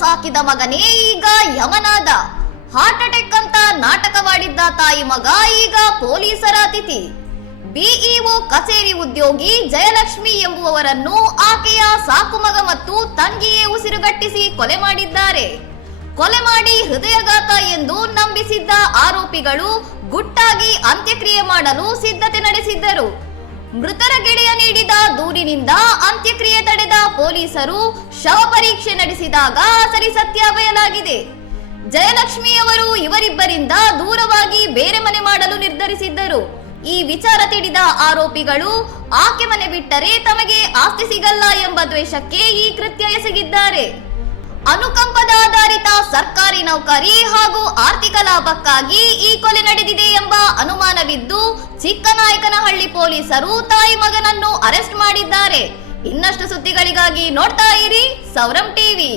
ಸಾಕಿದ ಮಗನೇ ಈಗ ಯಮನಾದ. ಹಾರ್ಟ್ ಅಟ್ಯಾಕ್ ಅಂತ ನಾಟಕವಾಡಿದ್ದ ತಾಯಿ ಮಗ ಈಗ ಪೊಲೀಸರ ಅತಿಥಿ. ಬಿಇಒ ಕಚೇರಿ ಉದ್ಯೋಗಿ ಜಯಲಕ್ಷ್ಮಿ ಎಂಬುವವರನ್ನು ಆಕೆಯ ಸಾಕು ಮಗ ಮತ್ತು ತಂಗಿಯೇ ಉಸಿರುಗಟ್ಟಿಸಿ ಕೊಲೆ ಮಾಡಿದ್ದಾರೆ. ಕೊಲೆ ಮಾಡಿ ಹೃದಯಘಾತ ಎಂದು ನಂಬಿಸಿದ್ದ ಆರೋಪಿಗಳು ಗುಟ್ಟಾಗಿ ಅಂತ್ಯಕ್ರಿಯೆ ಮಾಡಲು ಸಿದ್ಧತೆ ನಡೆಸಿದ್ದರು. ಮೃತರ ಗೆಳೆಯ ನೀಡಿದ ದೂರಿನಿಂದ ಅಂತ್ಯಕ್ರಿಯೆ ತಡೆದ ಪೊಲೀಸರು ಶವ ಪರೀಕ್ಷೆ ನಡೆಸಿದಾಗ ಸರಿ ಸತ್ಯ ಬಯಲಾಗಿದೆ ಜಯಲಕ್ಷ್ಮಿ ಅವರು ಇವರಿಬ್ಬರಿಂದ ದೂರವಾಗಿ ಬೇರೆ ಮನೆ ಮಾಡಲು ನಿರ್ಧರಿಸಿದ್ದರು. ಈ ವಿಚಾರ ತಿಳಿದ ಆರೋಪಿಗಳು, ಆಕೆ ಮನೆ ಬಿಟ್ಟರೆ ತಮಗೆ ಆಸ್ತಿ ಸಿಗಲ್ಲ ಎಂಬ ದ್ವೇಷಕ್ಕೆ ಈ ಕೃತ್ಯ ಎಸಗಿದ್ದಾರೆ. ಅನುಕಂಪದ ಆಧಾರಿತ ಸರ್ಕಾರಿ ನೌಕರಿ ಹಾಗೂ ಆರ್ಥಿಕ ಲಾಭಕ್ಕಾಗಿ ಈ ಕೊಲೆ ನಡೆದಿದೆ ಎಂಬ ಅನುಮಾನವಿದ್ದು ಚಿಕ್ಕನಾಯಕನಹಳ್ಳಿ ಪೊಲೀಸರು ತಾಯಿ ಮಗನನ್ನು ಅರೆಸ್ಟ್ ಮಾಡಿದ್ದಾರೆ. ಇನ್ನಷ್ಟು ಸುದ್ದಿಗಳಿಗಾಗಿ ನೋಡ್ತಾ ಇರಿ ಸೌರಂ ಟಿವಿ.